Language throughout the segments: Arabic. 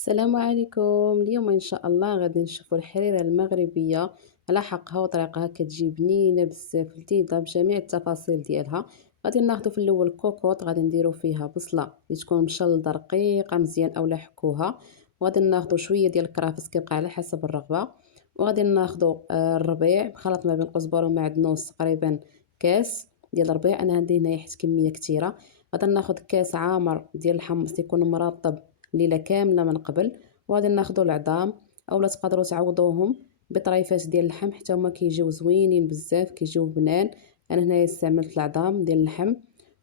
السلام عليكم. اليوم ان شاء الله غادي نشوفوا الحريره المغربيه على حقها وطريقها، كتجي بنينه بزاف لذيذه بجميع التفاصيل ديالها. غادي ناخذ في الاول كوكوط، غادي نديرو فيها بصله اللي تكون مشلضه رقيقه مزيان اولا حكوها، وغادي ناخذ شويه ديال الكرافس كيبقى على حسب الرغبه، وغادي ناخذ الربيع خلط ما بين قزبر ومعدنوس، تقريبا كاس ديال الربيع. انا عندي هنايا حيت كميه كثيره. غادي ناخذ كاس عامر ديال الحمص يكون مرطب ليله كامله من قبل، وغادي ناخذوا العظام اولا تقدروا تعوضوهم بطريفات ديال اللحم حتى هما كيجيو زوينين بزاف، كيجيو بنان. انا هنايا استعملت العظام ديال اللحم.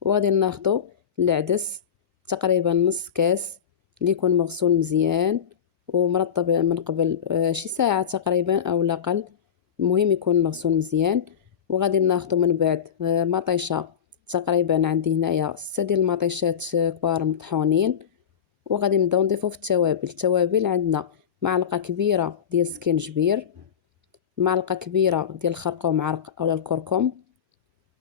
وغادي ناخذوا العدس تقريبا نص كاس اللي يكون مغسول مزيان ومرطب من قبل شي ساعه تقريبا او اقل، المهم يكون مغسول مزيان. وغادي ناخذوا من بعد مطيشه، تقريبا عندي هنايا 6 ديال المطيشات كبار مطحونين. وغادي نبداو نضيفو في التوابل عندنا معلقه كبيره ديال السكينجبير، معلقه كبيره ديال الخرقوم عرق اولا الكركم،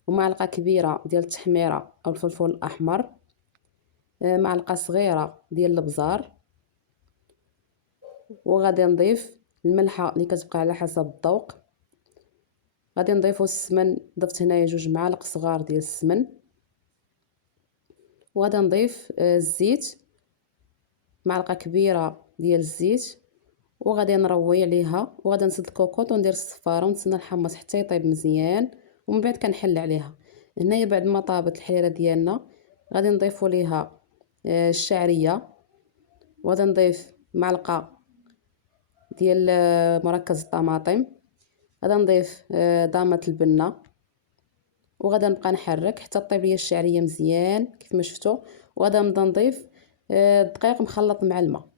ومعلقه كبيره ديال التحميره او الفلفل الاحمر، معلقه صغيره ديال الابزار. وغادي نضيف الملحه اللي كتبقى على حسب الذوق. غادي نضيفو السمن، ضفت هنايا 2 معالق صغار ديال السمن. وغادي نضيف الزيت، معلقه كبيره ديال الزيت، وغادي نروي عليها. وغادي نسد الكوكوط وندير الصفاره ونتسنى الحمص حتى يطيب مزيان، ومن بعد كنحل عليها. هنايا بعد ما طابت الحريره ديالنا غادي نضيفوا ليها الشعريه، وغادي نضيف معلقه ديال مركز الطماطم، غادي نضيف ضامه البنه، وغادي نبقى نحرك حتى طيب ليا الشعريه مزيان كيف ما شفتوا. وغادي نبدا نضيف الدقيق مخلط مع الماء.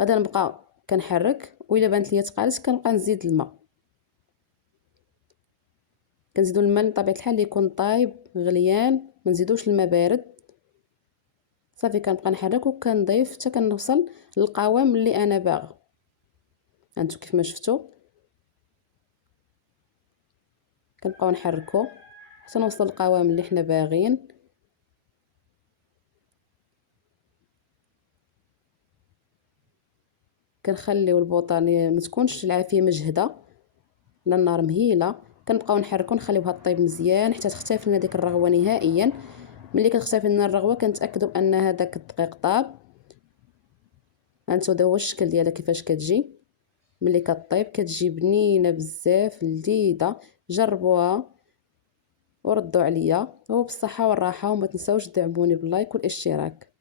غادي نبقى كنحرك، والا بانت ليا تقالت كنبقى نزيد الماء. كنزيدوا الماء بطبيعه الحال يكون طايب غليان، ما نزيدوش الماء بارد. صافي كنبقى نحرك وكنضيف حتى كنوصل للقوام اللي انا باغا. هانتو كيف ما شفتوا كنبقاو نحركو حتى نوصل للقوام اللي حنا باغين. كنخليو البوطه ما تكونش العافيه مجهده على النار مهيله، كنبقاو نحركو نخليوها طيب مزيان حتى تختفي لنا ديك الرغوه نهائيا. ملي كتختفي لنا الرغوه كنتاكدوا ان هذاك الدقيق طاب. هانتو دا هو الشكل ديالها كيفاش كتجي. ملي كطيب كتجي بنينه بزاف لذيذه. جربوها وردوا عليا، وبالصحه والراحه، وما تنساوش تدعموني باللايك والاشتراك.